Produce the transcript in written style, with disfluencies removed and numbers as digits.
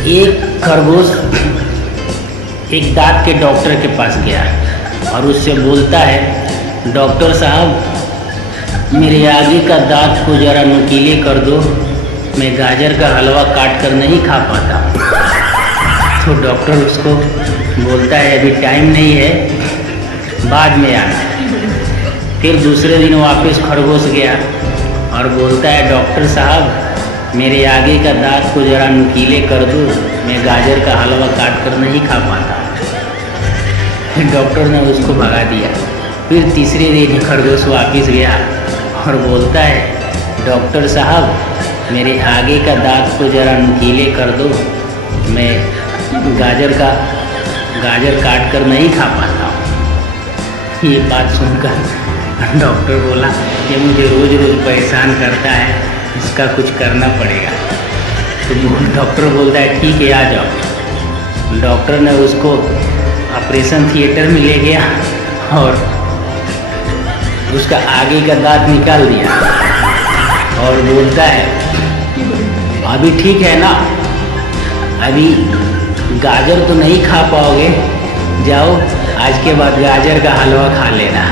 एक खरगोश एक दांत के डॉक्टर के पास गया और उससे बोलता है, डॉक्टर साहब मेरे आगे का दांत को ज़रा नुकीले कर दो, मैं गाजर का हलवा काट कर नहीं खा पाता। तो डॉक्टर उसको बोलता है, अभी टाइम नहीं है, बाद में आना। फिर दूसरे दिन वापस खरगोश गया और बोलता है, डॉक्टर साहब मेरे आगे का दांत को ज़रा नुकीले कर दो, मैं गाजर का हलवा काट कर नहीं खा पाता। डॉक्टर ने उसको भगा दिया। फिर तीसरे दिन खरगोश वापस गया और बोलता है, डॉक्टर साहब मेरे आगे का दांत को ज़रा नुकीले कर दो, मैं गाजर काट कर नहीं खा पाता हूँ। ये बात सुनकर डॉक्टर बोला, ये मुझे रोज़ रोज़ परेशान करता है, इसका कुछ करना पड़ेगा। तो डॉक्टर बोलता है, ठीक है आ जाओ। डॉक्टर ने उसको ऑपरेशन थिएटर में ले गया और उसका आगे का दांत निकाल दिया और बोलता है, अभी ठीक है ना, अभी गाजर तो नहीं खा पाओगे, जाओ आज के बाद गाजर का हलवा खा लेना।